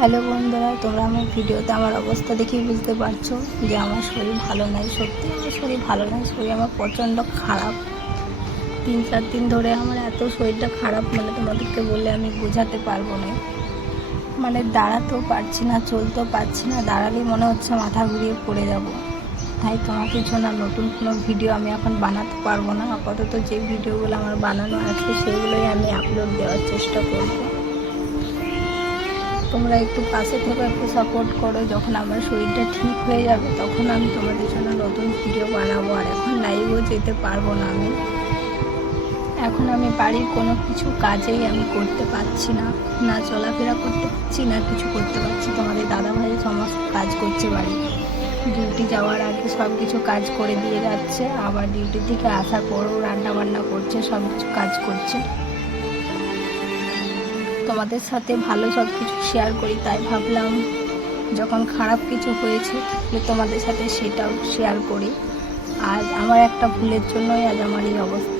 Hello বন্ধুরা, তোমরা আমার ভিডিওতে আমার অবস্থা দেখেই বুঝতে পারছো যে আমার শরীর ভালো নাই। সত্যি আমার শরীর ভালো নাই, শরীর আমার প্রচণ্ড খারাপ। 3-4 দিন ধরে আমার এত শরীরটা খারাপ, তোমাদেরকে বলে আমি বোঝাতে পারবো না। দাঁড়াতেও পারছি না, চলতেও পারছি না, দাঁড়ালেই মনে হচ্ছে মাথা ঘুরিয়ে পড়ে যাব। তাই তোমাদের জন্য নতুন কোনো ভিডিও আমি এখন বানাতে পারবো না। আপাতত যে ভিডিওগুলো আমার বানানো আছে সেগুলোই আমি আপলোড দেওয়ার চেষ্টা করবো। তোমরা একটু পাশে থেকে একটু সাপোর্ট করো। যখন আমার শরীরটা ঠিক হয়ে যাবে তখন আমি তোমাদের জন্য নতুন ভিডিও বানাবো। আর এখন লাইভও যেতে পারবো না। এখন আমি বাড়ির কোনো কিছু কাজেই আমি করতে পারছি না, না চলাফেরা করতে পারছি, না কিছু করতে পারছি। তোমাদের দাদাভাই সমস্ত কাজ করছে বাড়ি, ডিউটি যাওয়ার আগে সব কিছু কাজ করে দিয়ে যাচ্ছে, আবার ডিউটি থেকে আসার পরও রান্না বান্না করছে, সব কিছু কাজ করছে। তোমাদের সাথে ভালো সব কিছু শেয়ার করি, তাই ভাবলাম যখন খারাপ কিছু হয়েছে তোমাদের সাথে সেটাও শেয়ার করি। আজ আমার একটা ভুলের জন্যই আজ আমার এই অবস্থা।